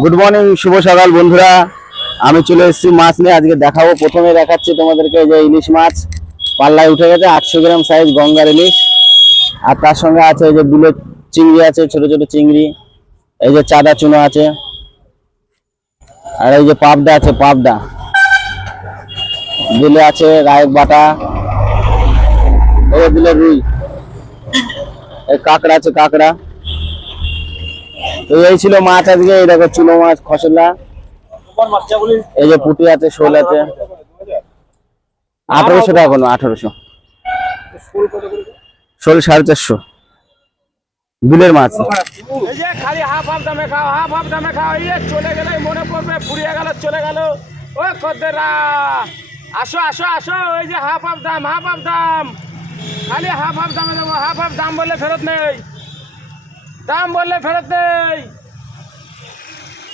Good morning শুভ সকাল বন্ধুরা। আমি চলে এসেছি মাছ নিয়ে। আজকে দেখাবো। প্রথমে দেখাচ্ছি তোমাদেরকে যে ইলিশ মাছ। পাল্লায় উঠে গেছে, আটশো গ্রাম সাইজ গঙ্গার ইলিশ। আর তার সঙ্গে আছে এই যে বুলেট চিংড়ি আছে, ছোট ছোট চিংড়ি। এই যে চাদা চুনো আছে। আর এই যে পাবদা আছে, পাবদা। বিলে আছে রায়ক বাটা। এই বিলে রুই। এই কাঁকড়া আছে, কাঁকড়া। এই ছিল মাছ আজকে, এই দেখো চুনো মাছ, খসলা। এই যে পুঁটি আছে, শোল আছে। আঠারোশো টাকা কোনো আঠারোশো। শোল সাড়ে চারশো। বিলের মাছ। এই যে খালি হাফ হাফ দামে খাও, হাফ হাফ দামে খাও, এই চলে গেলে মনে পড়বে, ফুরিয়ে গেল, চলে গেল। ও খদ্দেরা আসো আসো আসো ওই যে হাফ হাফ দাম, হাফ হাফ দাম। খালি হাফ হাফ দামে দেবো, হাফ হাফ দাম বললে ফেরত নেই। দাম বললে ফেরত নেই।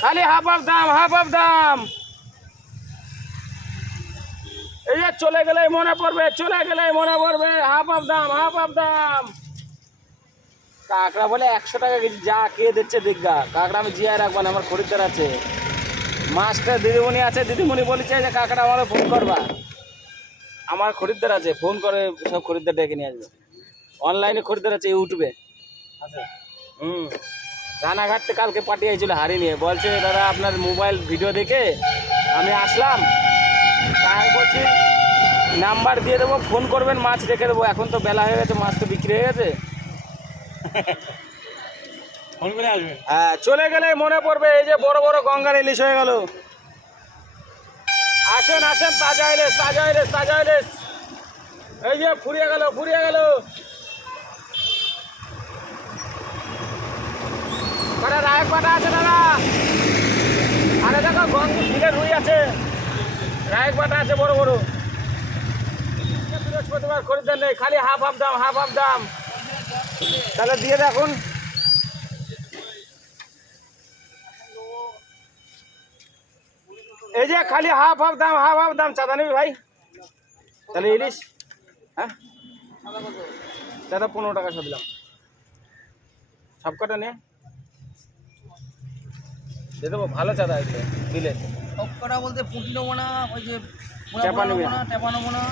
খালি হাফ হাফ দাম, হাফ হাফ দাম। এই যে চলে গেলে মনে পড়বে, চলে গেলে মনে পড়বে। হাফ হাফ দাম, হাফ হাফ দাম। কাঁকড়া বলে একশো টাকা কেজি যা কে দিচ্ছে দিগ্গা। কাঁকড়া আমি জিয়ায় রাখব না, আমার খরিদ্দার আছে। মাছটা দিদিমণি আছে, দিদিমণি বলেছে যে কাঁকড়া আমাকে ফোন করবা। আমার খরিদ্দার আছে, ফোন করে সব খরিদ্দার ডেকে নিয়ে আসবে। অনলাইনে খরিদ্দার আছে, ইউটিউবে। হুম। রানাঘাটতে কালকে পাঠিয়েছিল হারি নিয়ে। বলছে দাদা আপনার মোবাইল ভিডিও দেখে আমি আসলাম। তাই বলছি নাম্বার দিয়ে দেবো ফোন করবেন মাছ রেখে দেবো। এখন তো বেলা হয়ে গেছে মাছ তো বিক্রি হয়ে গেছে। ফোন করে আসবে। হ্যাঁ চলে গেলে মনে পড়বে এই যে বড় বড় গঙ্গার ইলিশ হয়ে গেল। আসেন আসেন তাজা ইলিশ তাজা ইলিশ তাজা ইলিশ। এই যে ফুরিয়ে গেল ফুরিয়ে গেল। কটা রায়ক পাটা আছে দাদা। আরে দেখো গঙ্গ বিলের রুই আছে। রায়ক পাটা আছে, বড় বড়। বৃহস্পতিবার খরিদ্দার নেই, খালি হাফ হাফ দাম, হাফ হাফ দাম। তাহলে দিয়ে দেখুন এই যে খালি হাফ হাফ দাম, হাফ হাফ দাম, চাঁদা নিবি ভাই। তাহলে ইলিশ হ্যাঁ? চাঁদা পনেরো টাকা সব দিলাম। সব কটা নে। দিয়ে দেবো ভালো চাঁদা এগুলো দিলে। সবকটা বলতে পুঁটি নেব না ওই যে ট্যাপা নেব না? না নেব না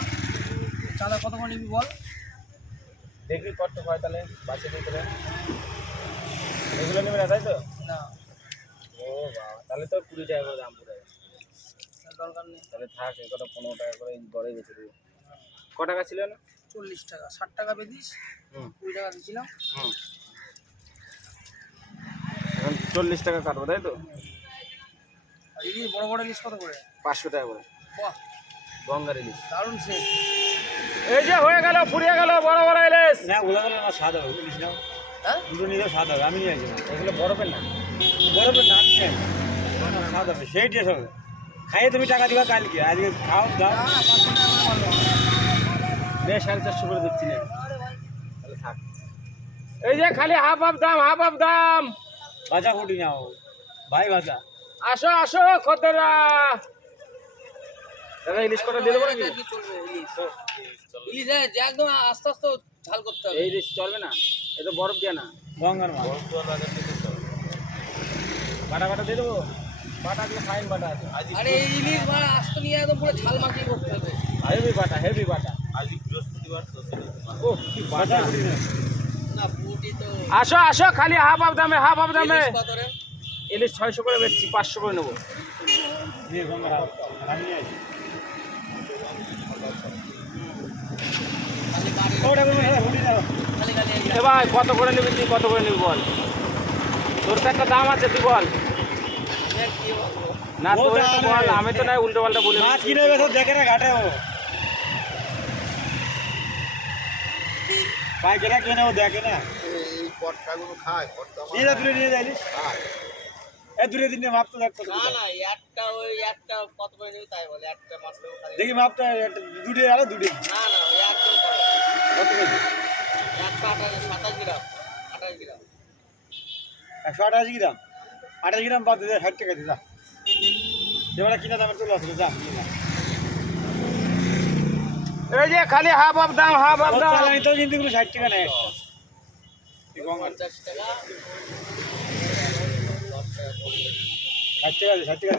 চাঁদা কত করে নিবি বল? দেখবি কত হয় তাহলে দিতে হবে এগুলো নেবে না তাই তো? না। ও বাবা তাহলে তো কুড়ি টাকা করে দাম পড়ে দরকার নেই। তাহলে থাক এই কটা পনেরো টাকা করে গড়ে বেঁচে দেবো। ক টাকা ছিল না? চল্লিশ টাকা ষাট টাকা হুম। কুড়ি টাকা দিয়েছিলাম। হুম। চল্লিশ টাকা কাটবো তাই তো? বড় বড় ইলিশ কত করে? পাঁচশো টাকা করে। গঙ্গার ইলিশ। দারুণ সে এই যে হয়ে গেল ফুরিয়ে গেল বড় বড় ইলিশ। না ওগুলো গেলে আমার স্বাদ হবে বুঝিস না হ্যাঁ? দুটো নিলেও স্বাদ হবে আমি নিয়ে আসি না এগুলো বরফের না। বরফের দাম নেই আমার স্বাদ হবে সেই টেস্ট হবে। খাইয়ে তুমি টাকা দিবা কালকে আজকে খাও দাও। না। বেশ সাড়ে চারশো করে দিচ্ছি না। এই যে খালি হাফ হাফ দাম হাফ হাফ দাম। ভাজা ফুটি নাও। ভাই ভাজা। আসো আসো খদ্দেররা। দাদা ইলিশ কটা দিয়ে দেবো নাকি? কি চলবে ইলিশ? ইলিশ হ্যাঁ, যে একদম আস্তে আস্তে ঝাল করতে হবে। এই ইলিশ চলবে না। এ তো বরফ দিয়ে না। গঙ্গার মাছ। বাটা বাটা দিয়ে দেবো? বাটা দিয়ে ফাইন বাটা আছে। আরে এই ইলিশ মানে আস্তে নিয়ে একদম পুরো ঝাল মাখিয়ে করতে হবে। হেভি বাটা হেভি বাটা। আজ বৃহস্পতিবার তো ও কি বাটা। আসো আসো খালি হাফ হাফ দামে হাফ হাফ দামে। ইলিশ ছয়শো করে বেচছি পাঁচশো করে নেব। ভাই কত করে নিবি তুই কত করে নিবি বল? তোর তো একটা দাম আছে তুই বল। এর কি বলব? না তোর বল আমি তো নাই উল্টো পাল্টা বলে দেখে না ঘাটে পাইকারা কেনে ও দেখে না? নিয়ে যা দূরে নিয়ে যাইলি। এ দূরে দিনে মাপ তো দেখ না না একটা ওই একটা কত করে নেবে তাই বলে একটা মাছ দেখি মাপটা একটা দুটে আলো দুটে না না ওই একদম কত কেজি একটা আঠাশ সাতাশ গ্রাম আঠাশ গ্রাম। একশো আঠাশি গ্রাম। আঠাশ গ্রাম বাদ দিয়ে ষাট টাকা দিয়ে যা। এবারে কিনা দামের চলে আসবে যা নিয়ে যা। এই যে খালি হাফ হাফ দাম হাফ হাফ দাম চালানি তো কিন্তু এগুলো ষাট টাকা নেয়। ষাট টাকা ষাট টাকা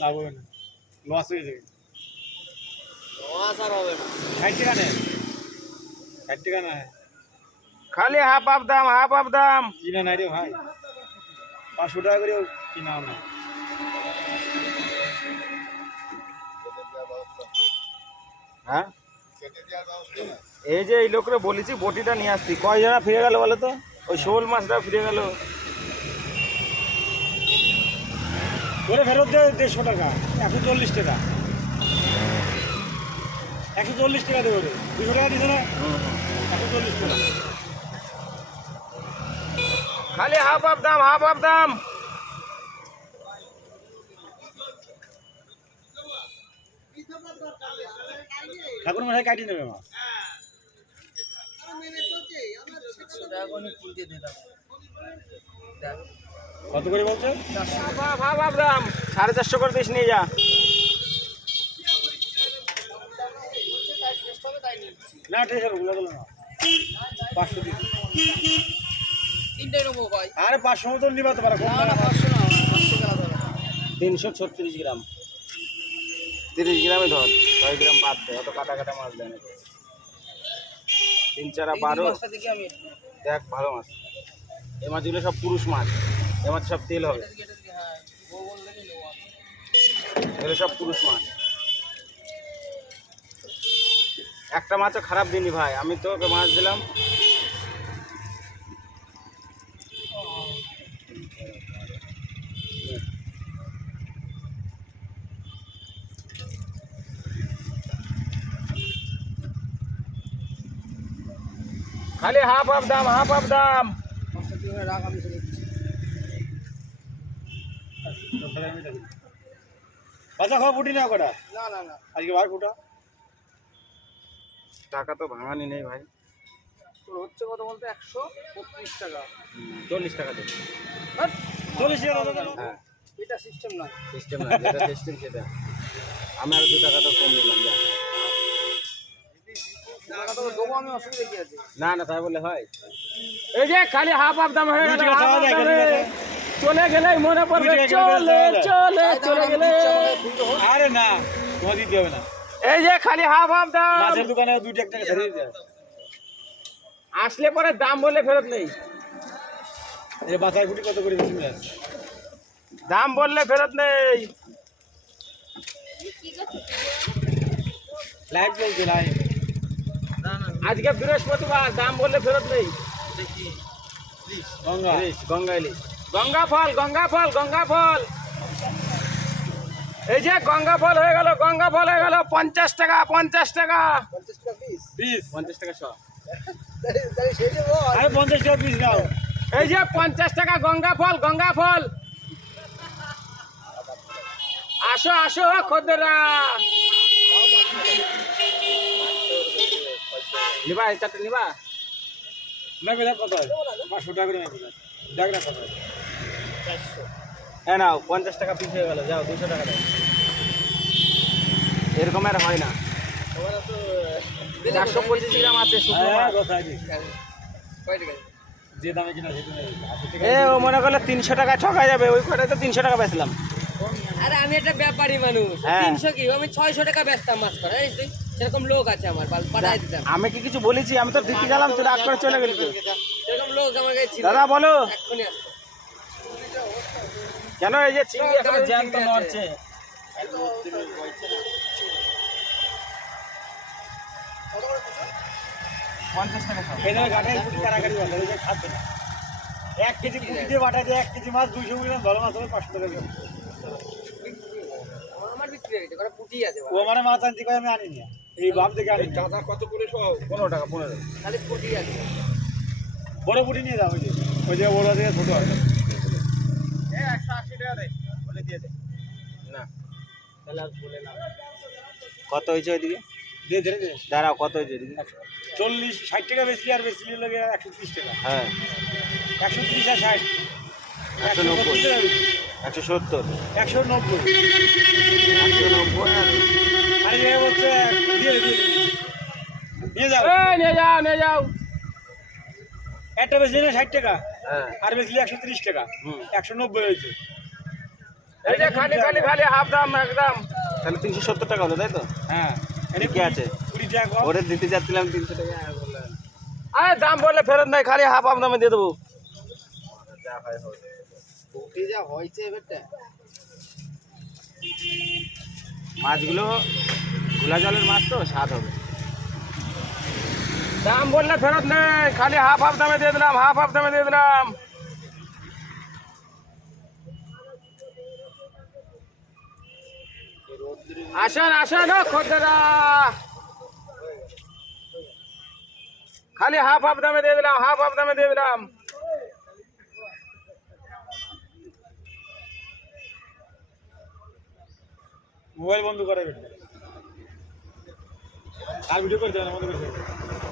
লাভ হবে না। লস হয়ে যাবে। লস আর হবে না। ষাট টাকা ষাট টাকা না। খালি হাফ হাফ দাম হাফ হাফ দাম। কিনা নাই রে ভাই। পাঁচশো টাকা করেও কিনা না। হ্যাঁ? এই যে এই লোকরে বলেছি বটিটা নিয়ে আসতি। কয় জনা ফিরে গেল বলো তো? ওই শোল মাছটা ফিরে গেল। ওরে ফেরত দে দেড়শো টাকা। একশো চল্লিশ টাকা। একশো চল্লিশ টাকা দেবো দুশো টাকা দিছে না? একশো চল্লিশ টাকা। খালি হাফ হাফ দাম হাফ হাফ দাম। ঠাকুর মশাই কাটিয়ে নেবে মাছ। কত করে বলছো? সাড়ে চারশো করে দিস নিয়ে যা। না ঠিক আছে ওগুলো বলো না। পাঁচশো নেব ভাই। আরে পাঁচশো মতো নিবা তো পারো না পাঁচশো না তিনশো ছত্রিশ গ্রাম। তিরিশ গ্রামে ধর ছয় গ্রাম বাদ দেয় অত কাটা কাটা মাছ দেয় না তিন চারা বারো দেখি ভালো মাছ। এ মাছগুলো সব পুরুষ মাছ এ মাছ সব তেল হবে। হ্যাঁ। এগুলো সব পুরুষ মাছ। একটা মাছও খারাপ দিনি ভাই আমি তো ওকে মাছ দিলাম খালি হাফ হাফ দাম হাফ হাফ দাম। বাচ্চা খাওয়া ফুটি না কটা? না না না। আজকে বার ফুটা টাকা তো ভাঙানি নেই ভাই। তোর হচ্ছে কত বলতে? একশো বত্রিশ টাকা। চল্লিশ টাকা দেবে হাট, চল্লিশ টাকা দাও হ্যাঁ। এটা সিস্টেম না। সিস্টেম না যেটা সিস্টেম সেটা। আমি আর দু টাকা তো কম নিলাম যা। না না তাই বললে হয় এই যে খালি হাফ হাফ দাম হয়ে দুই গেল টাকা half চাওয়া half যায়, দামে। এখানে চলে গেলে মনে পড়বে দুই টাকা করে চলে চাওয়া যায়। চলে চলে গেলে আরে না তোমার দিতে হবে না এই যে খালি হাফ হাফ দাম মাছের দোকানে দুই টাকা টাকা ছেড়ে দিতে হবে। আসলে পরে দাম বললে ফেরত নেই এই বাচ্চার ফুটি কত করে দিচ্ছি মিলাস দাম বললে ফেরত নেই লাইভ চলছে লাইভ না না আজকে বৃহস্পতিবার দাম বললে ফেরত নেই। গঙ্গা। ইলিশ, গঙ্গা ইলিশ গঙ্গা ফল গঙ্গা ফল গঙ্গা ফল। এই যে গঙ্গা ফল হয়ে গেল গঙ্গা ফল হয়ে গেল পঞ্চাশ টাকা পঞ্চাশ টাকা। পঞ্চাশ টাকা পঞ্চাশ টাকা পিস নাও এই যে পঞ্চাশ টাকা গঙ্গা ফল গঙ্গা ফল। আসো আসো খদ্দেরা। নিবা এই চারটে নিবা। নেবে দেখ কত হয়? পাঁচশো টাকা করে নেবে। দেখ না কত হয়। হ্যাঁ নাও পঞ্চাশ টাকা পিস হয়ে গেল যাও দুশো টাকা দাও। এরকম আর হয় না। চারশো পঁচিশ গ্রাম আছে হ্যাঁ যে দামে কিনা এ ও মনে করলে তিনশো টাকা ঠকা যাবে ওই কটায় তো তিনশো টাকা বেচলাম আরে আমি একটা ব্যাপারী মানুষ। হ্যাঁ। তিনশো কি? আমি ছয়শো টাকা বেচতাম মাছ করা জানিস তুই সেরকম লোক আছে আমার পাল- পাঠায় দিতাম। আমি কি কিছু বলেছি? আমি তো দিতে গেলাম তুই রাগ করে চলে গেলি। সেরকম লোক আমার কাছে ছিল। দাদা বলো। এক্ষুনি আসতো কেন এই যে চিংড়ি এখনও জ্যান্ত নড়ছে পঞ্চাশ টাকা এক কেজি ফুটি দিয়ে বাটা দিয়ে এক কেজি মাছ দুইশো গ্রাম ভালো মাছ হবে পাঁচশো টাকা আমার বিক্রি হয়ে গেছে ওখানে আছে। ও মানে মাছ আনতে আমি আনি না। এই বাপ দেখে আনি। না। পনেরো টাকা পনেরো। পুটি আছে। বড় পুটি নিয়ে যাও ওই যে। ওই যে বড় থেকে ছোট হয় একশো আশি টাকা দে। বলে দিয়ে দে। না। তাহলে আর বলে না। কত হয়েছে ওইদিকে? দিয়ে দে দাঁড়াও কত হয়েছে চল্লিশ ষাট টাকা বেশি আর বেশি লাগে একশো ত্রিশ টাকা। হ্যাঁ। একশো ত্রিশ আর ষাট। একশো নব্বই। একশো সত্তর। একশো নব্বই। একশো নব্বই নিয়ে যাও। এই, নিয়ে যাও নিয়ে যাও। একটা বেশি না ষাট টাকা হ্যাঁ। আর বেশি একশো ত্রিশ টাকা হুম। একশো নব্বই হয়েছে। এই যে খালি খালি খালি হাফ দাম একদম। তাহলে তিনশো সত্তর টাকা হলো তাই তো? হ্যাঁ। এটা কি আছে। কুড়ি টাকা কম। ওরে দিতে যাচ্ছিলাম তিনশো টাকা আরে দাম বললে ফেরত নাই খালি হাফ হাফ দামে দিয়ে দেবো। যা হয়েছে এবারটা। মাছগুলো খোলা জলের মাছ তো, স্বাদ হবে। দাম বললে ফেরত নেই, খালি হাফ হাফ দামে দিয়ে দিলাম হাফ হাফ দামে দিয়ে দিলাম। আসেন আসেন খালি হাফ হাফ দামে দিয়ে দিলাম হাফ হাফ দামে দিয়ে দিলাম। মোবাইল বন্ধ করে বেটা আর ভিডিও করে দেবে না বন্ধ করে